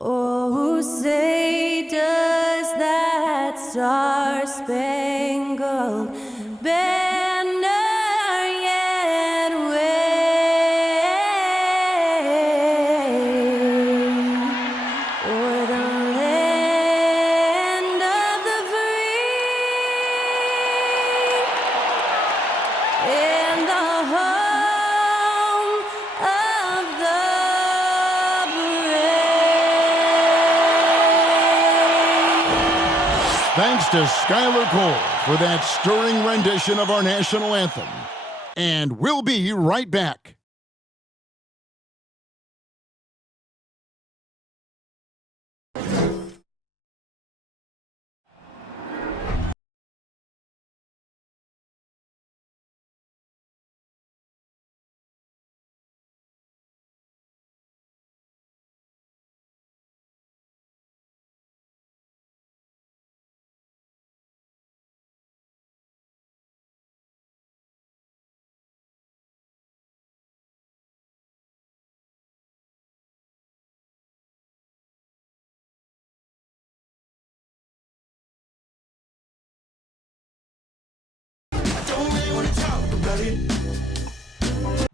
Oh, say does that star-spangled banner yet wave o'er the land of the free and the home of the Thanks to Skylar Cole for that stirring rendition of our national anthem. And we'll be right back.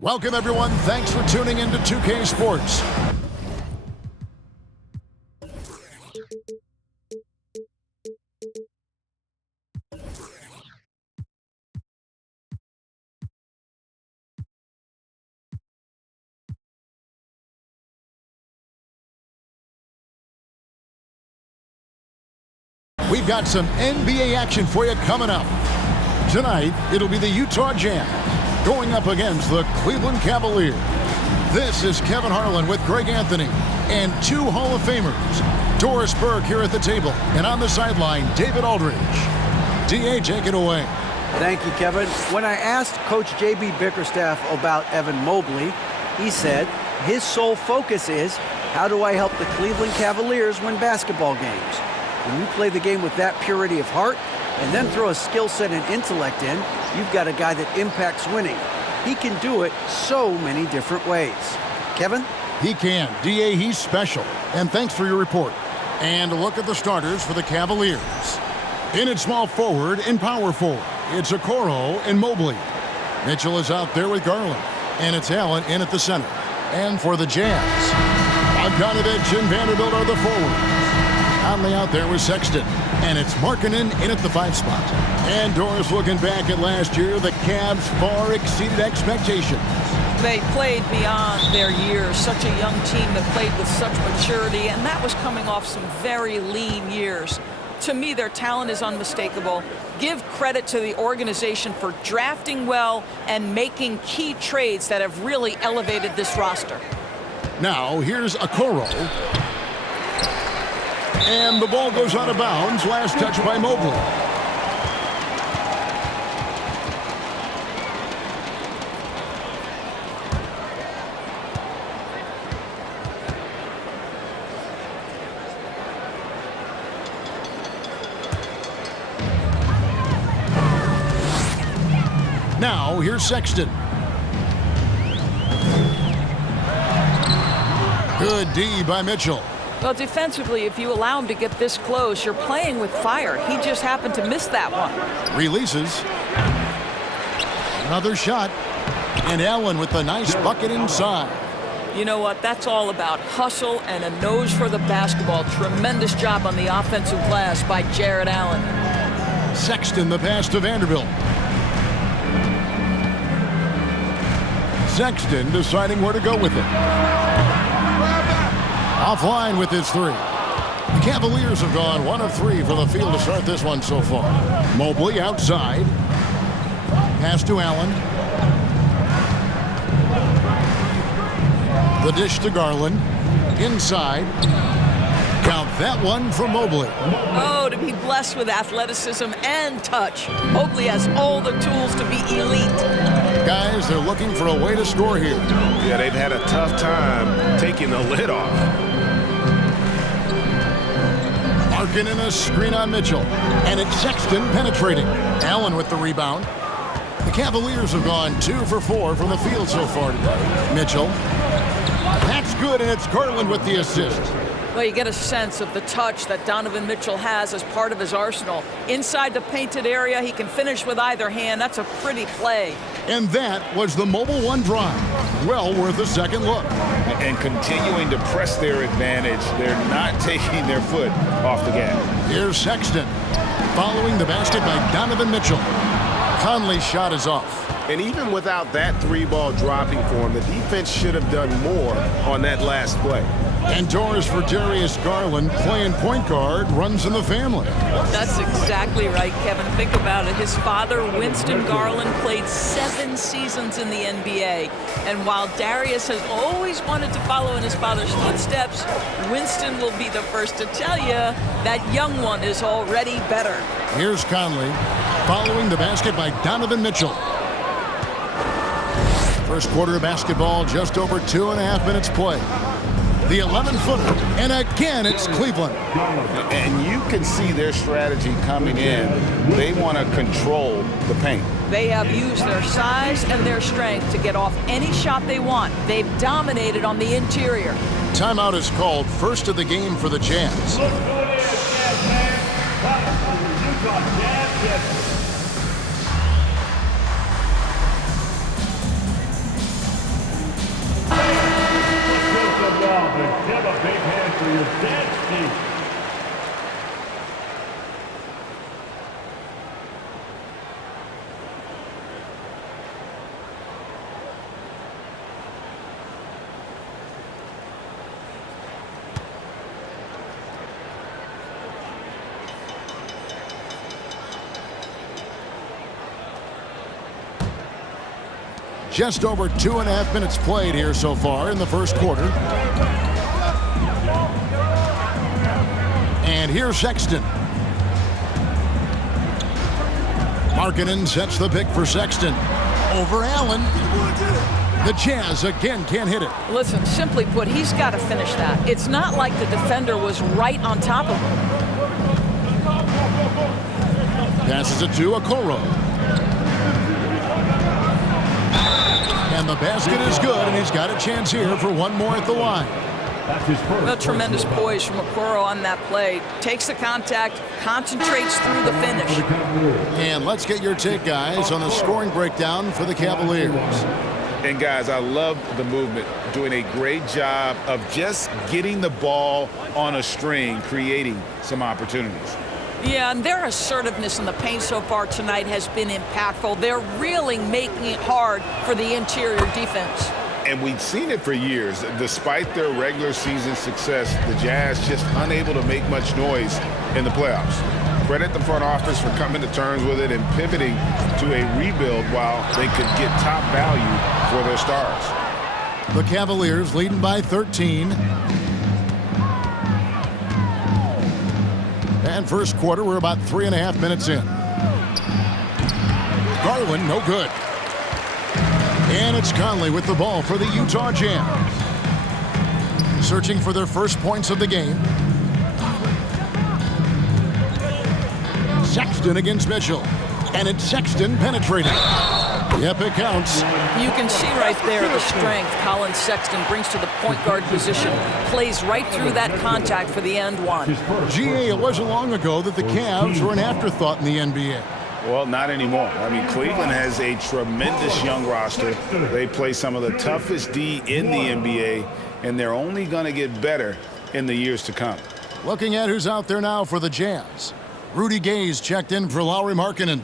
Welcome, everyone. Thanks for tuning in to 2K Sports. We've got some NBA action for you coming up. Tonight, it'll be the Utah Jazz going up against the Cleveland Cavaliers. This is Kevin Harlan with Greg Anthony and two Hall of Famers, Doris Burke here at the table, and on the sideline, David Aldridge. D.A., take it away. Thank you, Kevin. When I asked Coach J.B. Bickerstaff about Evan Mobley, he said his sole focus is, how do I help the Cleveland Cavaliers win basketball games? When you play the game with that purity of heart and then throw a skill set and intellect in, you've got a guy that impacts winning. He can do it so many different ways. Kevin? He can. D.A., he's special. And thanks for your report. And a look at the starters for the Cavaliers. In at small forward and power forward, it's Okoro and Mobley. Mitchell is out there with Garland. And it's Allen in at the center. And for the Jazz, Bogdanovich and Vanderbilt are the forwards. Conley out there with Sexton. And it's Markkanen in at the 5 spot. And Doris, looking back at last year, the Cavs far exceeded expectations. They played beyond their years. Such a young team that played with such maturity, and that was coming off some very lean years. To me, their talent is unmistakable. Give credit to the organization for drafting well and making key trades that have really elevated this roster. Now, here's Okoro. And the ball goes out of bounds. Last touch by Mobley. Now, here's Sexton. Good D by Mitchell. Well, defensively, if you allow him to get this close, you're playing with fire. He just happened to miss that one. Releases. Another shot. And Allen with the nice bucket inside. You know what? That's all about hustle and a nose for the basketball. Tremendous job on the offensive glass by Jared Allen. Sexton, the pass to Vanderbilt. Sexton deciding where to go with it. Offline with his 3. The Cavaliers have gone 1 of 3 from the field to start this one so far. Mobley outside. Pass to Allen. The dish to Garland. Inside. Count that one for Mobley. Oh, to be blessed with athleticism and touch. Mobley has all the tools to be elite. Guys, they're looking for a way to score here. Yeah, they've had a tough time taking the lid off. Markkanen a screen on Mitchell. And it's Sexton penetrating. Allen with the rebound. The Cavaliers have gone 2 for 4 from the field so far today. Mitchell. That's good, and it's Garland with the assist. Well, you get a sense of the touch that Donovan Mitchell has as part of his arsenal. Inside the painted area, he can finish with either hand. That's a pretty play. And that was the Mobile One drive. Well worth a second look. And continuing to press their advantage. They're not taking their foot off the gas. Here's Sexton. Following the basket by Donovan Mitchell. Conley's shot is off. And even without that three-ball dropping for him, the defense should have done more on that last play. And doors for Darius Garland, playing point guard, runs in the family. That's exactly right, Kevin. Think about it. His father, Winston Garland, played 7 seasons in the NBA. And while Darius has always wanted to follow in his father's footsteps, Winston will be the first to tell you that young one is already better. Here's Conley, following the basket by Donovan Mitchell. First quarter of basketball, just over 2.5 minutes played. The 11-footer, and again it's Cleveland. And you can see their strategy coming in. They want to control the paint. They have used their size and their strength to get off any shot they want. They've dominated on the interior. Timeout is called, first of the game for the Jazz. Give a big hand for your dance team. Just over 2.5 minutes played here so far in the first quarter. And here's Sexton. Markkanen sets the pick for Sexton. Over Allen. The Jazz again can't hit it. Listen, simply put, he's got to finish that. It's not like the defender was right on top of him. Passes it to Okoro. And the basket is good, and he's got a chance here for one more at the line. A tremendous poise from Okoro on that play. Takes the contact, concentrates through the finish. And let's get your take, guys, on the scoring breakdown for the Cavaliers. And guys, I love the movement, doing a great job of just getting the ball on a string, creating some opportunities. Yeah, and their assertiveness in the paint so far tonight has been impactful. They're really making it hard for the interior defense. And we've seen it for years. Despite their regular season success, the Jazz just unable to make much noise in the playoffs. Credit the front office for coming to terms with it and pivoting to a rebuild while they could get top value for their stars. The Cavaliers leading by 13. And first quarter, we're about 3.5 minutes in. Garland, no good. And it's Conley with the ball for the Utah Jazz. Searching for their first points of the game. Sexton against Mitchell. And it's Sexton penetrating. Yep, it counts. You can see right there the strength Colin Sexton brings to the point guard position. Plays right through that contact for the end one. GA, it wasn't long ago that the Cavs were an afterthought in the NBA. Well, not anymore. I mean, Cleveland has a tremendous young roster. They play some of the toughest D in the NBA, and they're only going to get better in the years to come. Looking at who's out there now for the Jazz. Rudy Gay's checked in for Lauri Markkanen.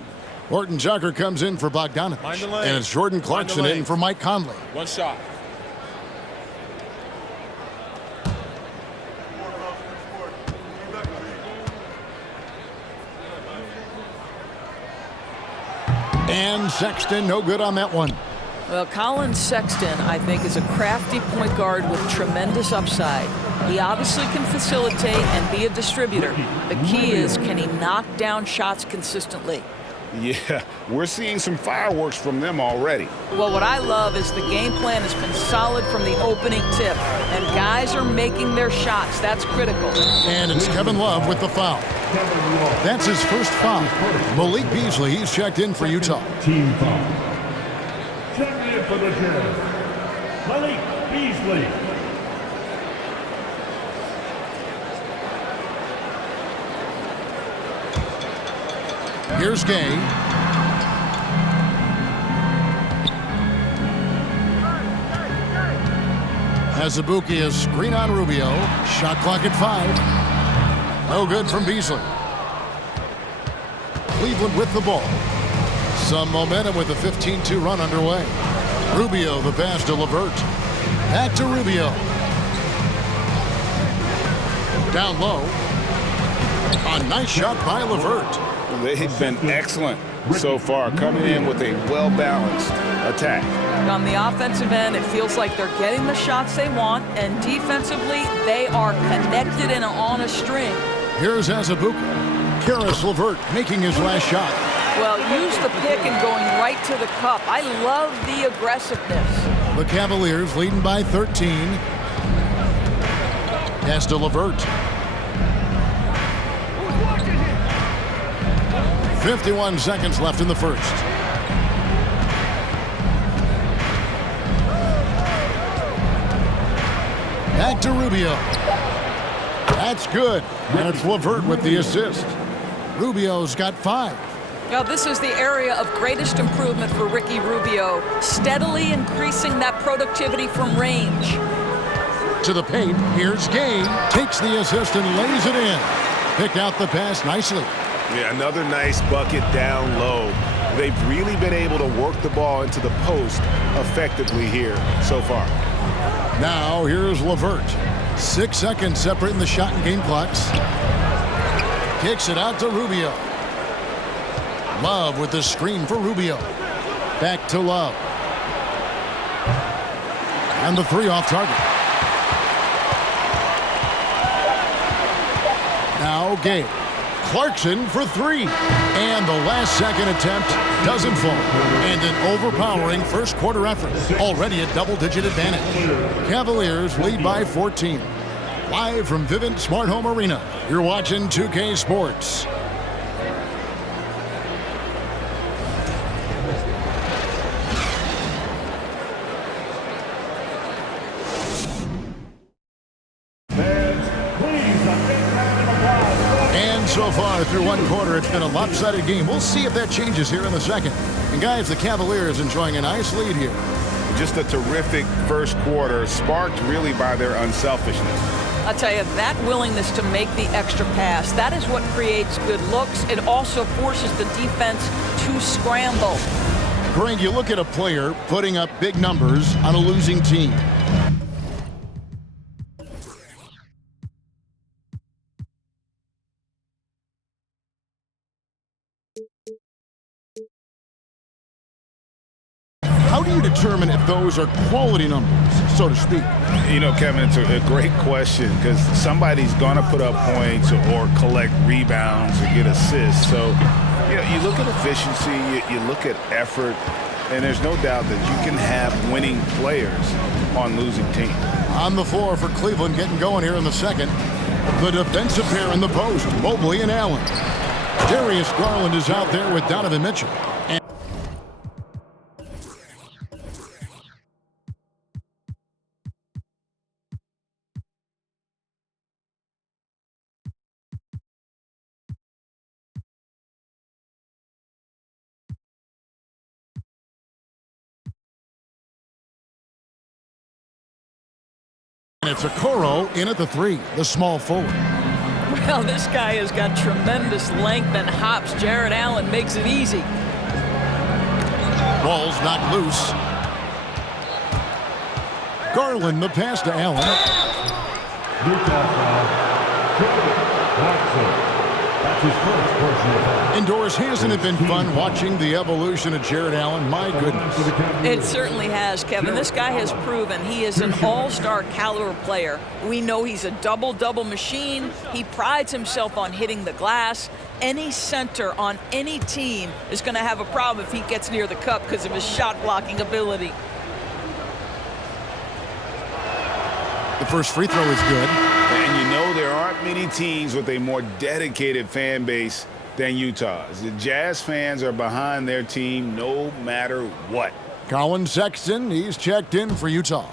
Horton Tucker comes in for Bogdanovich. And it's Jordan Clarkson in for Mike Conley. One shot. And Sexton, no good on that one. Well, Colin Sexton, I think, is a crafty point guard with tremendous upside. He obviously can facilitate and be a distributor. The key is, can he knock down shots consistently? Yeah, we're seeing some fireworks from them already. Well, what I love is the game plan has been solid from the opening tip, and guys are making their shots. That's critical. And it's Kevin Love with the foul. That's his first foul. Malik Beasley, he's checked in for Utah. Team foul. Checking in for the Jazz, Malik Beasley. Here's Gay. Azubuike a screen on Rubio. Shot clock at 5. No good from Beasley. Cleveland with the ball. Some momentum with a 15-2 run underway. Rubio the pass to LeVert. Back to Rubio. Down low. A nice shot by LeVert. They've been excellent so far, coming in with a well-balanced attack. On the offensive end, it feels like they're getting the shots they want, and defensively, they are connected and on a string. Here's Azubuike. Karis LeVert making his last shot. Well, use the pick and going right to the cup. I love the aggressiveness. The Cavaliers leading by 13. Pass to LeVert. 51 seconds left in the first. Back to Rubio. That's good. And it's LeVert with the assist. Rubio's got 5. Now, this is the area of greatest improvement for Ricky Rubio, steadily increasing that productivity from range. To the paint, here's Gay. Takes the assist and lays it in. Pick out the pass nicely. Yeah, another nice bucket down low. They've really been able to work the ball into the post effectively here so far. Now, here's LeVert. 6 seconds separating the shot and game clocks. Kicks it out to Rubio. Love with the screen for Rubio. Back to Love. And the 3 off target. Now Gay. Clarkson for 3. And the last second attempt doesn't fall. And an overpowering first quarter effort. Already a double-digit advantage. Cavaliers lead by 14. Live from Vivint Smart Home Arena, you're watching 2K Sports. So far through one quarter, it's been a lopsided game. We'll see if that changes here in the second. And guys, the Cavaliers enjoying a nice lead here. Just a terrific first quarter, sparked really by their unselfishness. I'll tell you, that willingness to make the extra pass, that is what creates good looks. It also forces the defense to scramble. Greg, you look at a player putting up big numbers on a losing team. How do you determine if those are quality numbers, so to speak? You know, Kevin, it's a great question because somebody's going to put up points or collect rebounds or get assists. So, you know, you look at efficiency, you look at effort, and there's no doubt that you can have winning players on losing teams. On the floor for Cleveland getting going here in the second. The defensive pair in the post, Mobley and Allen. Darius Garland is out there with Donovan Mitchell. And it's Okoro in at the 3, the small forward. Well, this guy has got tremendous length and hops. Jared Allen makes it easy. Ball's knocked loose. Garland the pass to Allen. That's his first personal foul. Indoors, hasn't it been fun watching the evolution of Jared Allen? My goodness. It certainly has, Kevin. This guy has proven he is an all-star caliber player. We know he's a double-double machine. He prides himself on hitting the glass. Any center on any team is going to have a problem if he gets near the cup because of his shot-blocking ability. The first free throw is good. And you know there aren't many teams with a more dedicated fan base than Utah's. The Jazz fans are behind their team no matter what. Colin Sexton, he's checked in for Utah.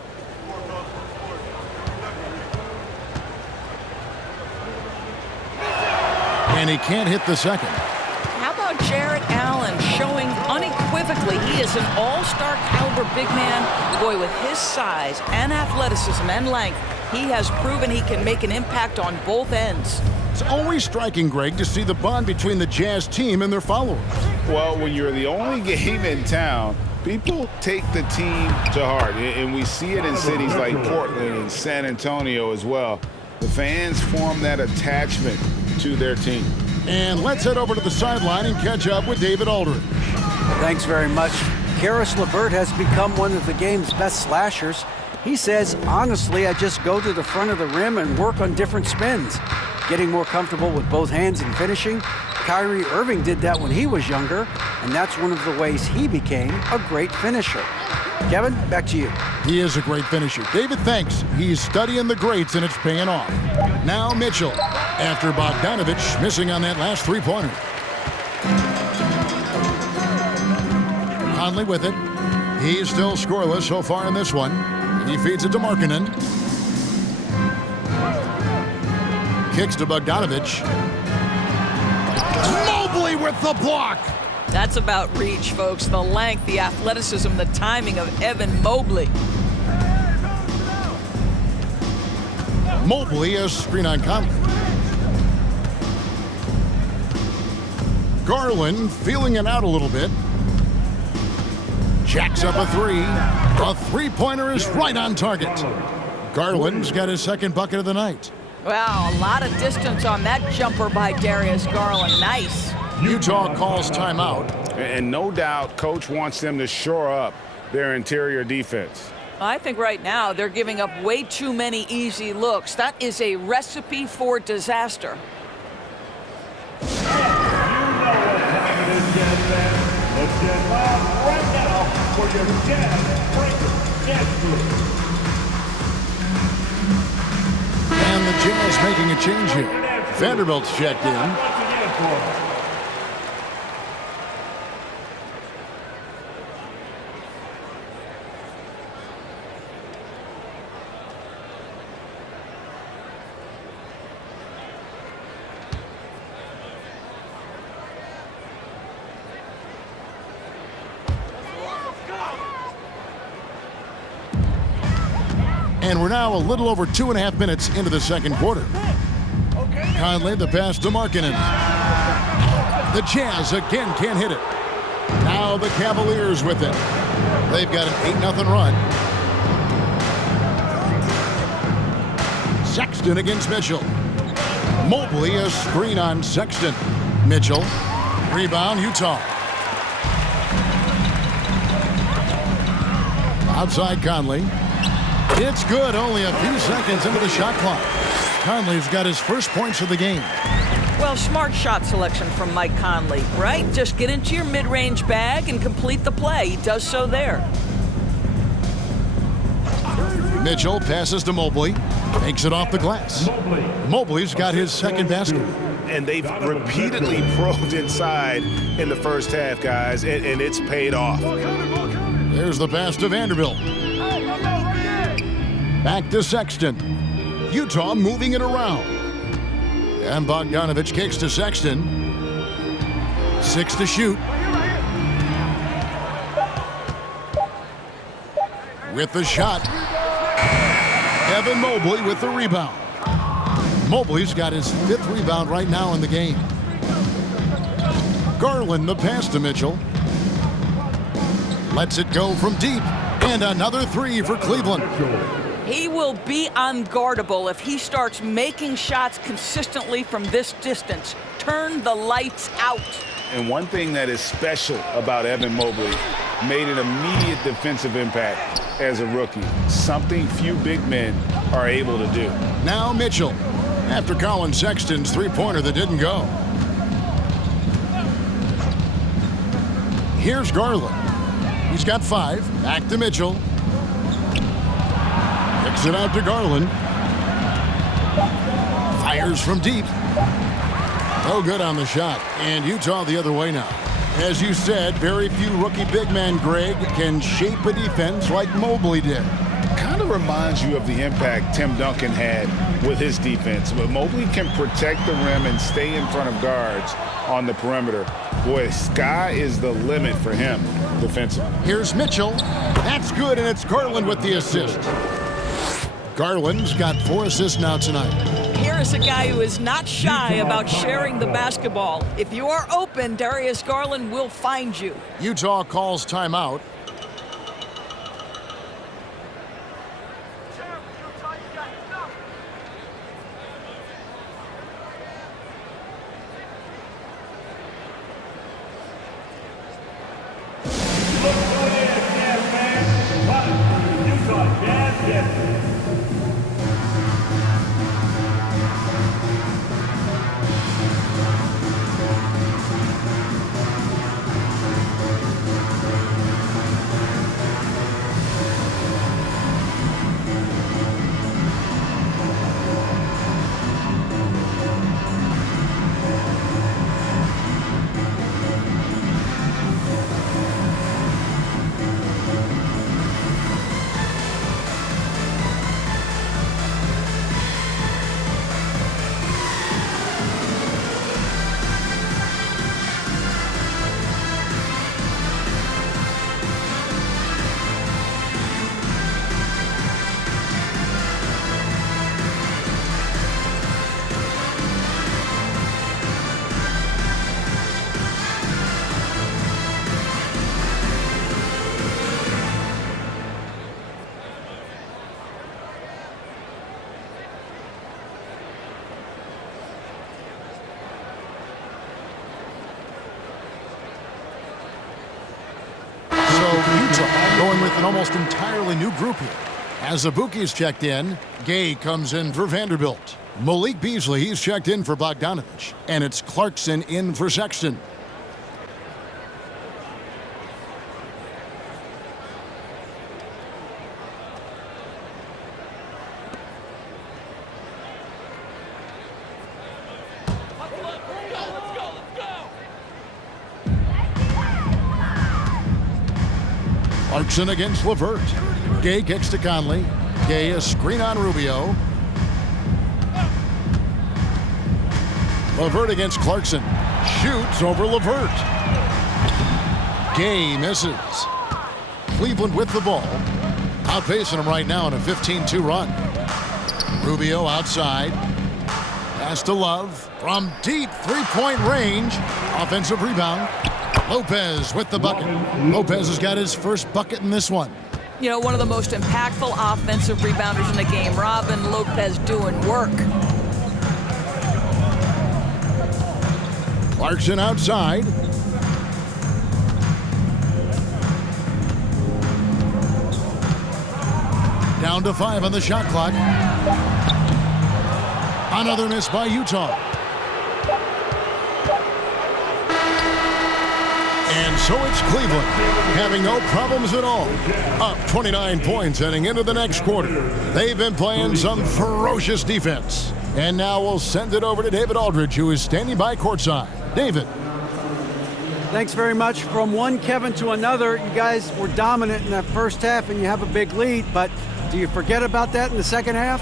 And he can't hit the second. How about about Jarrett Allen showing unequivocally he is an all-star caliber big man? Boy, with his size and athleticism and length, he has proven he can make an impact on both ends. It's always striking, Greg, to see the bond between the Jazz team and their followers. Well, when you're the only game in town, people take the team to heart, and we see it in cities like Portland and San Antonio as well. The fans form that attachment to their team. And let's head over to the sideline and catch up with David Aldridge. Thanks very much. Karis LeVert has become one of the game's best slashers. He says, honestly, I just go to the front of the rim and work on different spins. Getting more comfortable with both hands and finishing. Kyrie Irving did that when he was younger, and that's one of the ways he became a great finisher. Kevin, back to you. He is a great finisher. David, thanks. He's studying the greats, and it's paying off. Now Mitchell, after Bogdanovich missing on that last three-pointer. Conley with it. He's still scoreless so far in this one. He feeds it to Markkanen. Kicks to Bogdanovich. Mobley with the block. That's about reach, folks. The length, the athleticism, the timing of Evan Mobley. Mobley, a screen on Conley. Garland feeling it out a little bit. Jacks up a three. A three-pointer is right on target. Garland's got his second bucket of the night. Wow, a lot of distance on that jumper by Darius Garland. Nice. Utah calls timeout. And no doubt, Coach wants them to shore up their interior defense. I think right now they're giving up way too many easy looks. That is a recipe for disaster. Let's get loud right now for your Jazz Breaker Dance Group. And the Jazz making a change here. Vanderbilt's checked in. And we're now a little over 2.5 minutes into the second quarter. Conley, the pass to Markkanen. The Jazz again can't hit it. Now the Cavaliers with it. They've got an 8-0 run. Sexton against Mitchell. Mobley, a screen on Sexton. Mitchell. Rebound, Utah. Outside Conley. It's good, only a few seconds into the shot clock. Conley's got his first points of the game. Well, smart shot selection from Mike Conley, right? Just get into your mid-range bag and complete the play. He does so there. Mitchell passes to Mobley. Takes it off the glass. Mobley's got his second basket. And they've repeatedly probed inside in the first half, guys, and it's paid off. There's the pass to Vanderbilt. Back to Sexton. Utah moving it around. And Bogdanovich kicks to Sexton. 6 to shoot. With the shot. Evan Mobley with the rebound. Mobley's got his 5th rebound right now in the game. Garland the pass to Mitchell. Lets it go from deep. And another 3 for Cleveland. He will be unguardable if he starts making shots consistently from this distance. Turn the lights out. And one thing that is special about Evan Mobley, made an immediate defensive impact as a rookie. Something few big men are able to do. Now Mitchell, after Colin Sexton's three-pointer that didn't go. Here's Garland. He's got 5. Back to Mitchell. Kicks it out to Garland. Fires from deep. No good on the shot. And Utah the other way now. As you said, very few rookie big men, Greg, can shape a defense like Mobley did. kind of reminds you of the impact Tim Duncan had with his defense. But Mobley can protect the rim and stay in front of guards on the perimeter. Boy, sky is the limit for him defensively. Here's Mitchell. That's good, and it's Garland with the assist. Garland's got 4 assists now tonight. Here is a guy who is not shy about sharing the basketball. If you are open, Darius Garland will find you. Utah calls timeout. Utah going with an almost entirely new group here. As Abuki's checked in, Gay comes in for Vanderbilt. Malik Beasley, he's checked in for Bogdanovich. And it's Clarkson in for Sexton. Clarkson against LeVert. Gay kicks to Conley. Gay a screen on Rubio. LeVert against Clarkson. Shoots over LeVert. Gay misses. Cleveland with the ball. Outpacing him right now in a 15-2 run. Rubio outside. Pass to Love. From deep three-point range. Offensive rebound. Lopez with the bucket. Lopez has got his first bucket in this one. You know, one of the most impactful offensive rebounders in the game. Robin Lopez doing work. Clarkson outside. Down to 5 on the shot clock. Another miss by Utah. And so it's Cleveland, having no problems at all. Up 29 points heading into the next quarter. They've been playing some ferocious defense. And now we'll send it over to David Aldridge, who is standing by courtside. David. Thanks very much. From one Kevin to another, you guys were dominant in that first half and you have a big lead, but do you forget about that in the second half?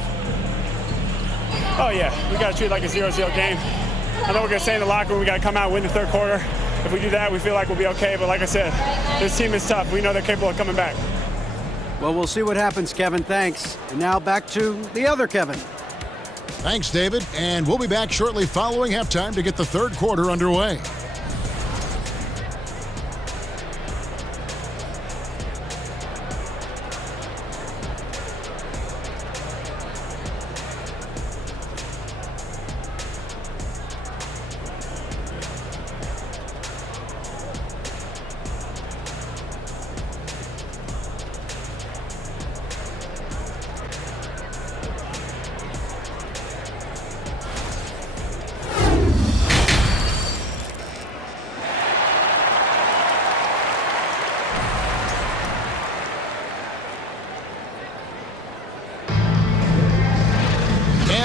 Oh yeah, we got to treat it like a 0-0 game. I know we're going to stay in the locker room, we got to come out and win the third quarter. If we do that, we feel like we'll be okay, but like I said, this team is tough. We know they're capable of coming back. Well, we'll see what happens, Kevin. Thanks. And now back to the other Kevin. Thanks, David. And we'll be back shortly following halftime to get the third quarter underway.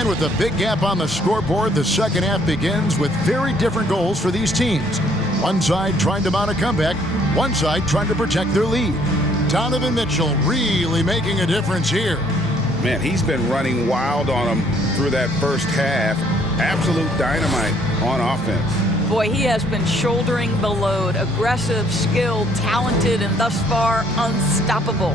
With a big gap on the scoreboard, the second half begins with very different goals for these teams. One side trying to mount a comeback, one side trying to protect their lead. Donovan Mitchell really making a difference here. Man, he's been running wild on them through that first half. Absolute dynamite on offense. Boy, he has been shouldering the load. Aggressive, skilled, talented, and thus far unstoppable.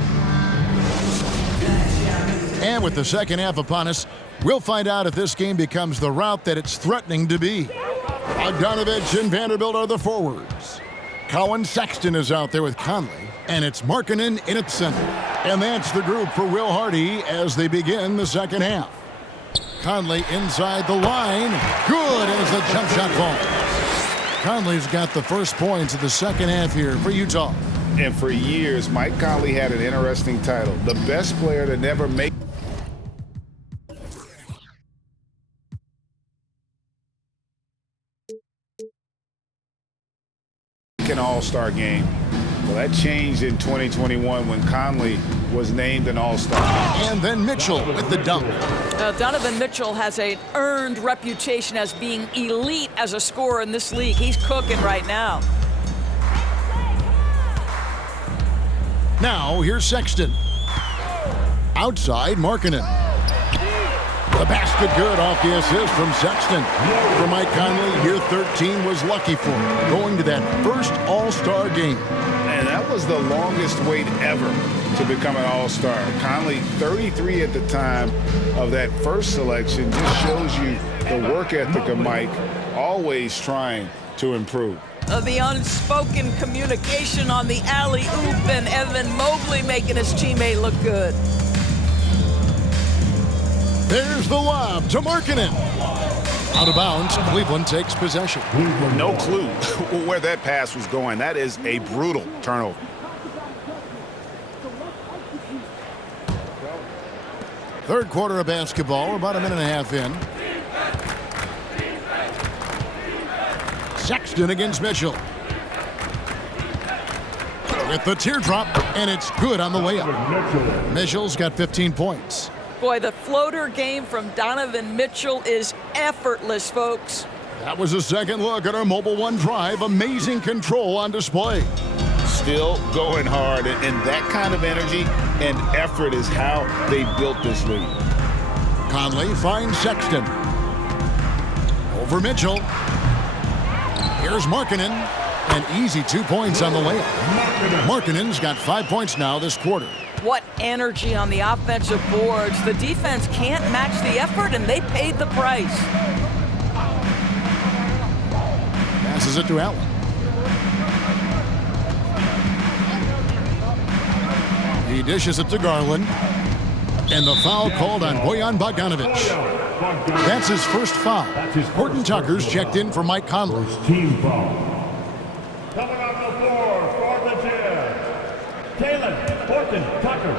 And with the second half upon us, we'll find out if this game becomes the route that it's threatening to be. Bogdanovich and Vanderbilt are the forwards. Colin Sexton is out there with Conley, and it's Markkanen in its center. And that's the group for Will Hardy as they begin the second half. Conley inside the line. Good as the jump shot falls. Conley's got the first points of the second half here for Utah. And for years, Mike Conley had an interesting title. The best player to never make an all-star game. Well, that changed in 2021 when Conley was named an all-star. And then Mitchell with the dunk. Donovan Mitchell has an earned reputation as being elite as a scorer in this league. He's cooking right now. Now here's Sexton. Outside Markkanen. The basket good off the assist from Sexton. For Mike Conley, year 13 was lucky for him, going to that first all-star game. And that was the longest wait ever to become an all-star. Conley, 33 at the time of that first selection, just shows you the work ethic of Mike, always trying to improve. The unspoken communication on the alley-oop, and Evan Mobley making his teammate look good. There's the lob to Markkanen. Out of bounds, Cleveland takes possession. No clue where that pass was going. That is a brutal turnover. Third quarter of basketball, about a minute and a half in. Sexton against Mitchell. With the teardrop, and it's good on the layup. Mitchell's got 15 points. Boy, the floater game from Donovan Mitchell is effortless, folks. That was a second look at our Mobile One drive. Amazing control on display. Still going hard, and that kind of energy and effort is how they built this league. Conley finds Sexton. Over Mitchell. Here's Markkanen. An easy 2 points on the layup. Markkanen's got 5 points now this quarter. What energy on the offensive boards. The defense can't match the effort, and they paid the price. Passes it to Allen. He dishes it to Garland. And the foul called on Bojan Bogdanovich. That's his first foul. Horton Tucker's checked in for Mike Conley. Team foul. Coming on the floor for the Jazz, Taylor Horton Tucker.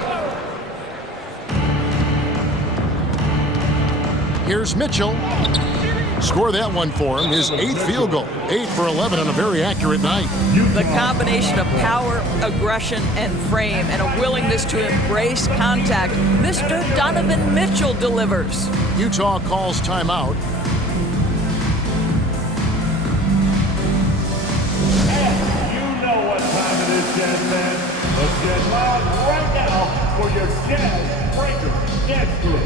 Here's Mitchell. Score that one for him. His 8th field goal. 8 for 11 on a very accurate night. The combination of power, aggression, and frame, and a willingness to embrace contact. Mr. Donovan Mitchell delivers. Utah calls timeout. You know what time it is, Jazz fans. Let's get loud right now for your Jazz Breakers Dance Group.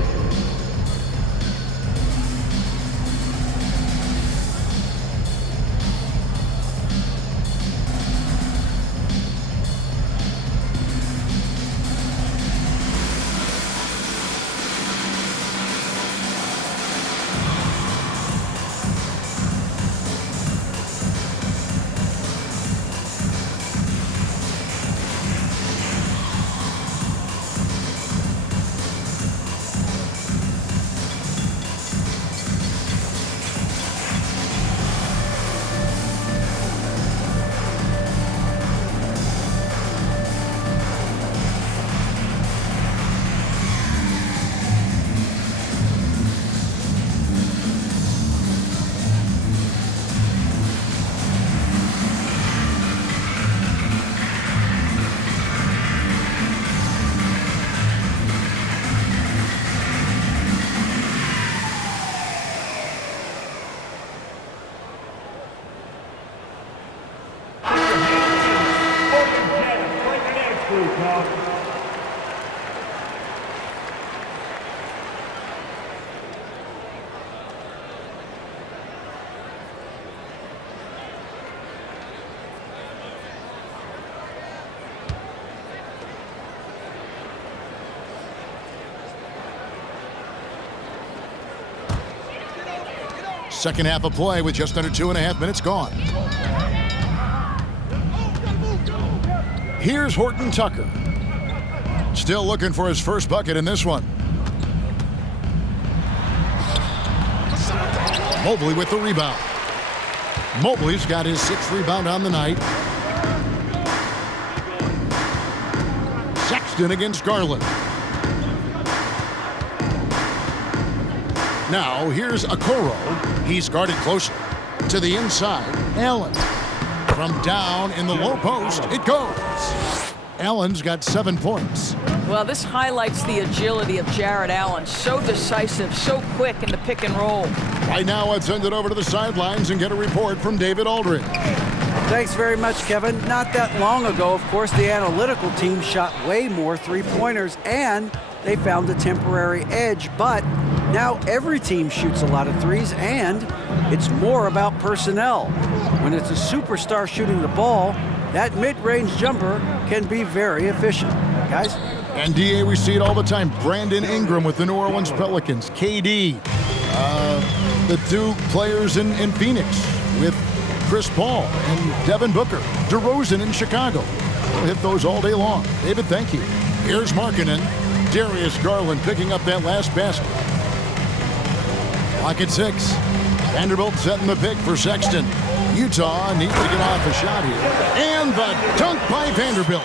out. Second half of play with just under 2.5 minutes gone. Here's Horton Tucker. Still looking for his first bucket in this one. Mobley with the rebound. Mobley's got his 6th rebound on the night. Sexton against Garland. Now here's Okoro. He's guarded closely. To the inside, Allen. From down in the low post, it goes. Allen's got 7 points. Well, this highlights the agility of Jared Allen. So decisive, so quick in the pick and roll. Right now, let's send it over to the sidelines and get a report from David Aldridge. Thanks very much, Kevin. Not that long ago, of course, the analytical team shot way more three-pointers, and they found a temporary edge. But now every team shoots a lot of threes, and it's more about personnel. When it's a superstar shooting the ball, that mid-range jumper can be very efficient. Guys? And DA, we see it all the time. Brandon Ingram with the New Orleans Pelicans. KD. The 2 players in Phoenix with Chris Paul and Devin Booker. DeRozan in Chicago. We'll hit those all day long. David, thank you. Here's Markkanen. Darius Garland picking up that last basket. Clock at 6. Vanderbilt setting the pick for Sexton. Utah needs to get off a shot here. And the dunk by Vanderbilt.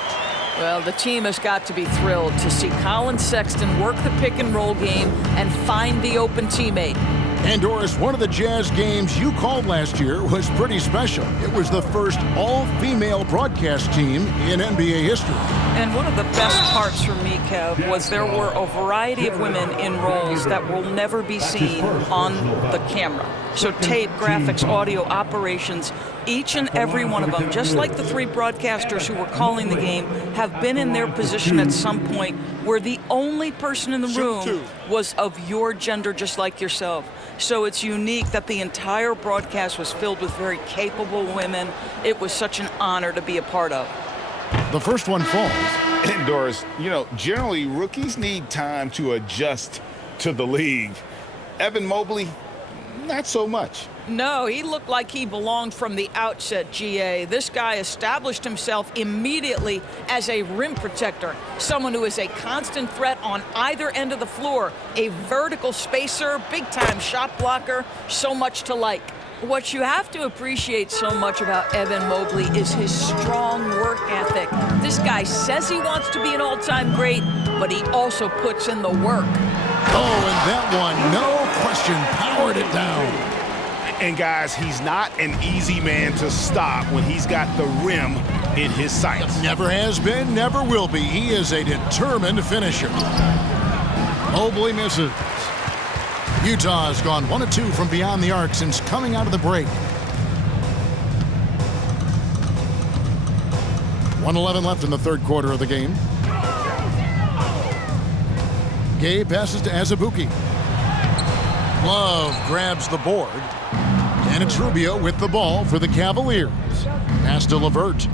Well, the team has got to be thrilled to see Colin Sexton work the pick and roll game and find the open teammate. And Doris, one of the Jazz games you called last year was pretty special. It was the first all-female broadcast team in NBA history. And one of the best parts for me, Kev, was there were a variety of women in roles that will never be seen on the camera. So tape, graphics, audio, operations, each and every one of them, just like the 3 broadcasters who were calling the game, have been in their position at some point where the only person in the room was of your gender, just like yourself. So it's unique that the entire broadcast was filled with very capable women. It was such an honor to be a part of. The first one falls. And Doris, generally rookies need time to adjust to the league. Evan Mobley, not so much. No, he looked like he belonged from the outset, GA. This guy established himself immediately as a rim protector, someone who is a constant threat on either end of the floor, a vertical spacer, big-time shot blocker, so much to like. What you have to appreciate so much about Evan Mobley is his strong work ethic. This guy says he wants to be an all-time great, but he also puts in the work. Oh, and that one, no question, powered it down. And guys, he's not an easy man to stop when he's got the rim in his sights. Never has been, never will be. He is a determined finisher. Mobley misses. Utah has gone 1 of 2 from beyond the arc since coming out of the break. 1:11 left in the third quarter of the game. Gay passes to Azubuike. Love grabs the board. And it's Rubio with the ball for the Cavaliers. Pass to LeVert.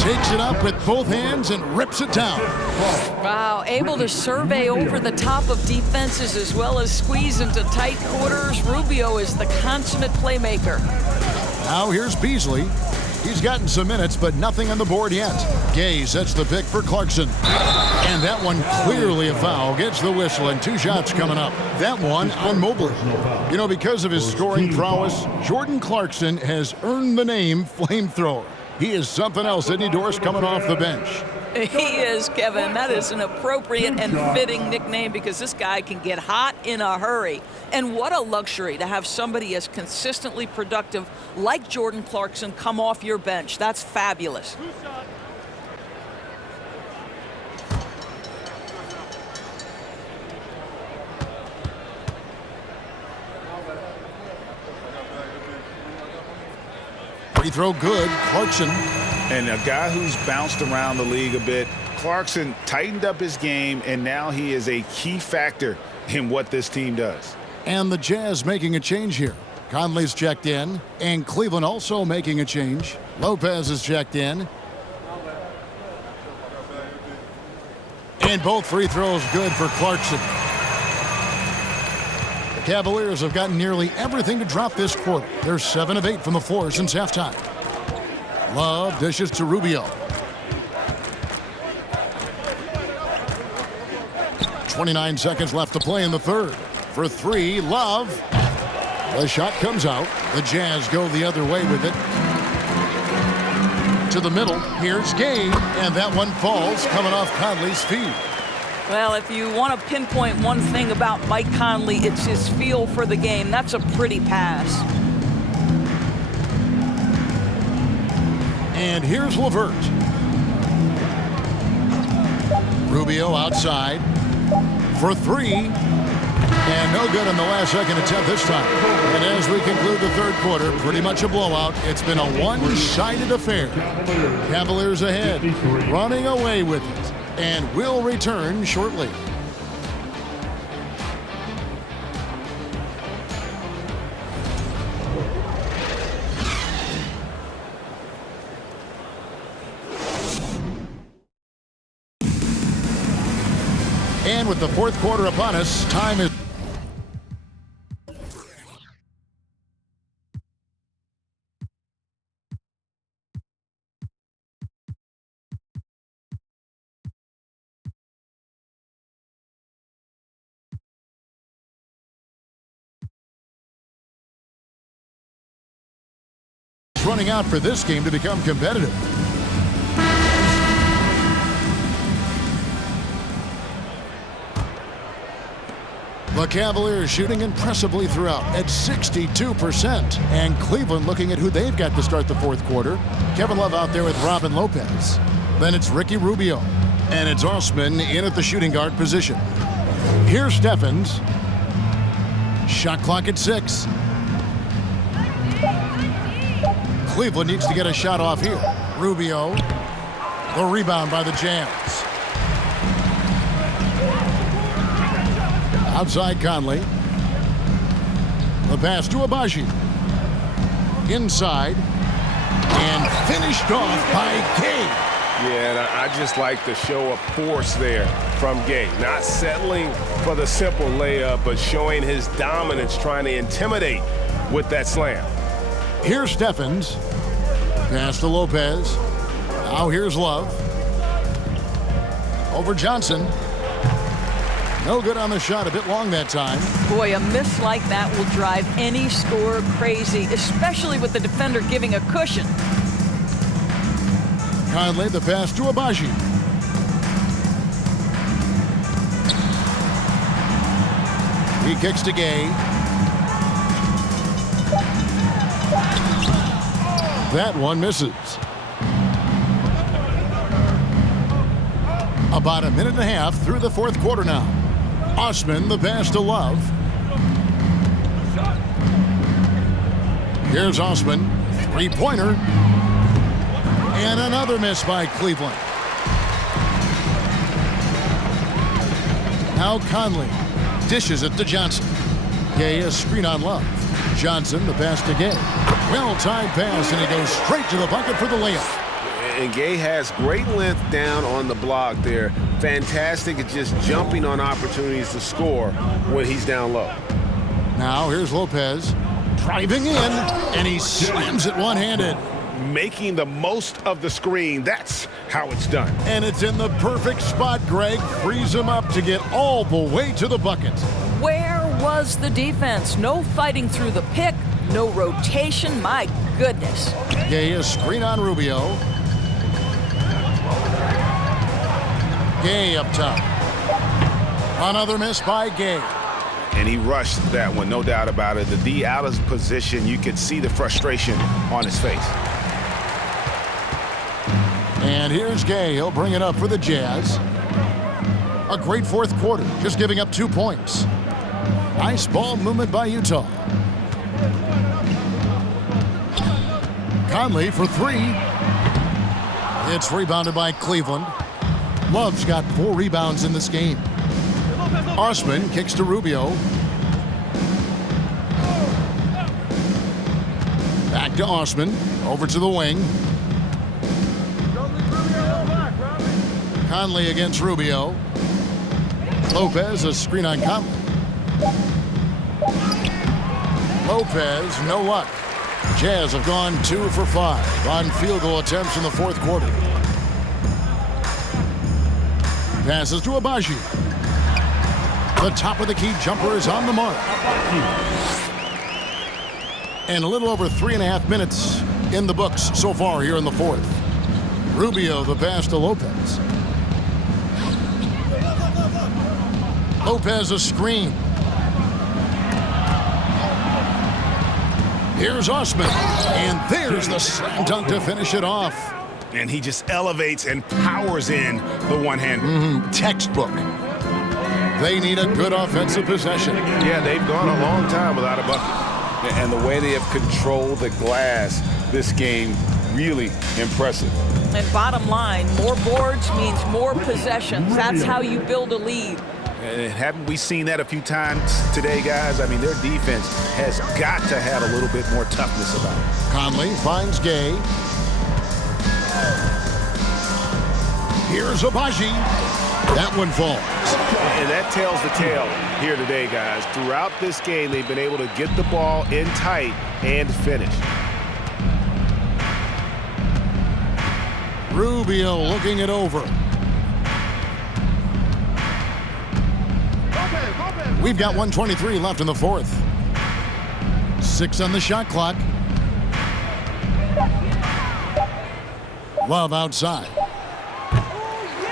Takes it up with both hands and rips it down. Wow, able to survey over the top of defenses as well as squeeze into tight quarters. Rubio is the consummate playmaker. Now here's Beasley. He's gotten some minutes, but nothing on the board yet. Gay sets the pick for Clarkson. And that one clearly a foul. Gets the whistle, and 2 shots coming up. That one on Mobley. Because of his scoring prowess, Jordan Clarkson has earned the name Flamethrower. He is something else, isn't he, Doris, coming off the bench? He is, Kevin. That is an appropriate and fitting nickname because this guy can get hot in a hurry. And what a luxury to have somebody as consistently productive like Jordan Clarkson come off your bench. That's fabulous. Free throw good. Clarkson. And a guy who's bounced around the league a bit, Clarkson tightened up his game, and now he is a key factor in what this team does. And the Jazz making a change here. Conley's checked in, and Cleveland also making a change. Lopez is checked in. And both free throws good for Clarkson. The Cavaliers have gotten nearly everything to drop this quarter. They're 7 of 8 from the floor since halftime. Love dishes to Rubio. 29 seconds left to play in the third. For three, Love. The shot comes out. The Jazz go the other way with it. To the middle. Here's Gay. And that one falls, coming off Conley's feet. Well, if you want to pinpoint one thing about Mike Conley, it's his feel for the game. That's a pretty pass. And here's LeVert. Rubio outside for three. And no good on the last second attempt this time. And as we conclude the third quarter, pretty much a blowout. It's been a one-sided affair. Cavaliers ahead, running away with it. And will return shortly. And with the fourth quarter upon us, time is... running out for this game to become competitive. The Cavaliers shooting impressively throughout at 62%. And Cleveland looking at who they've got to start the fourth quarter. Kevin Love out there with Robin Lopez. Then it's Ricky Rubio. And it's Osman in at the shooting guard position. Here's Steffens. Shot clock at 6. Cleveland needs to get a shot off here. Rubio. The rebound by the Jazz. Outside Conley. The pass to Abaji. Inside. And finished off by Gay. Yeah, and I just like the show of force there from Gay. Not settling for the simple layup, but showing his dominance, trying to intimidate with that slam. Here's Steffens. Pass to Lopez. Now here's Love. Over Johnson. No good on the shot, a bit long that time. Boy, a miss like that will drive any scorer crazy, especially with the defender giving a cushion. Conley, the pass to Abaji. He kicks to Gay. That one misses. About a minute and a half through the fourth quarter now. Osman, the pass to Love. Here's Osman. Three-pointer. And another miss by Cleveland. Now Conley dishes it to Johnson. Gay, a screen on Love. Johnson, the pass to Gay. Well-timed pass, and he goes straight to the bucket for the layup. And Gay has great length down on the block there. Fantastic at just jumping on opportunities to score when he's down low. Now here's Lopez driving in, and he slams it one-handed. Making the most of the screen. That's how it's done. And it's in the perfect spot. Greg frees him up to get all the way to the bucket. Where was the defense? No fighting through the pick, no rotation. My goodness. Gay, a screen on Rubio. Gay up top. Another miss by Gay. And he rushed that one, no doubt about it. The D out of position. You could see the frustration on his face. And here's Gay. He'll bring it up for the Jazz. A great fourth quarter, just giving up 2 points. Nice ball movement by Utah. Conley for three. It's rebounded by Cleveland. Love's got 4 rebounds in this game. Osman kicks to Rubio. Back to Osman. Over to the wing. Conley against Rubio. Lopez, a screen on Conley. Lopez, no luck. Jazz have gone 2 for 5 on field goal attempts in the fourth quarter. Passes to Abaji. The top of the key jumper is on the mark. And a little over 3.5 minutes in the books so far here in the fourth. Rubio, the pass to Lopez. Lopez, a screen. Here's Osman, and there's the slam dunk to finish it off. And he just elevates and powers in the one-hander. Textbook. They need a good offensive possession. Yeah, they've gone a long time without a bucket. And the way they have controlled the glass this game, really impressive. And bottom line, more boards means more possessions. That's how you build a lead. And haven't we seen that a few times today, guys? I mean, their defense has got to have a little bit more toughness about it. Conley finds Gay. Here's Abaji. That one falls. And that tells the tale here today, guys. Throughout this game, they've been able to get the ball in tight and finish. Rubio looking it over. We've got 1:23 left in the fourth. 6 on the shot clock. Love outside.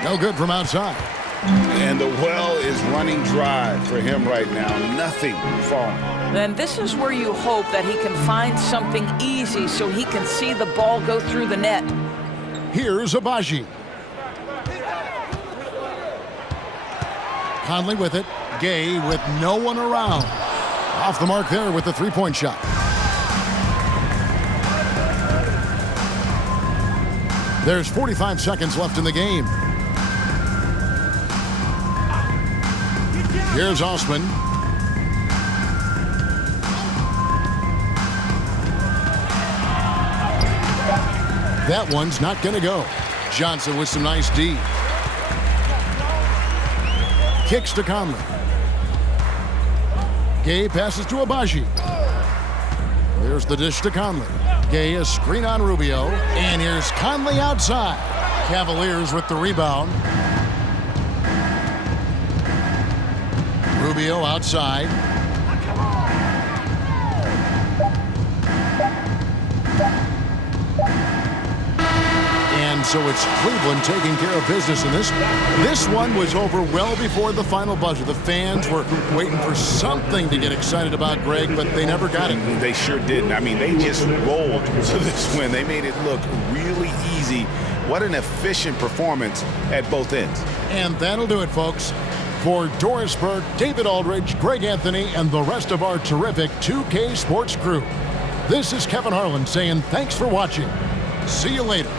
No good from outside. And the well is running dry for him right now. Nothing falling. Then this is where you hope that he can find something easy so he can see the ball go through the net. Here's Abaji. Conley with it. Gay with no one around. Off the mark there with the three-point shot. There's 45 seconds left in the game. Here's Osman. That one's not going to go. Johnson with some nice D. Kicks to Conley. Gay passes to Abaji. There's the dish to Conley. Gay, a screen on Rubio. And here's Conley outside. Cavaliers with the rebound. Rubio outside. And so it's Cleveland taking care of business in this one. This one was over well before the final buzzer. The fans were waiting for something to get excited about, Greg, but they never got it. They sure didn't. I mean, they just rolled to this win. They made it look really easy. What an efficient performance at both ends. And that'll do it, folks. For Doris Burke, David Aldridge, Greg Anthony, and the rest of our terrific 2K Sports crew, this is Kevin Harlan saying thanks for watching. See you later.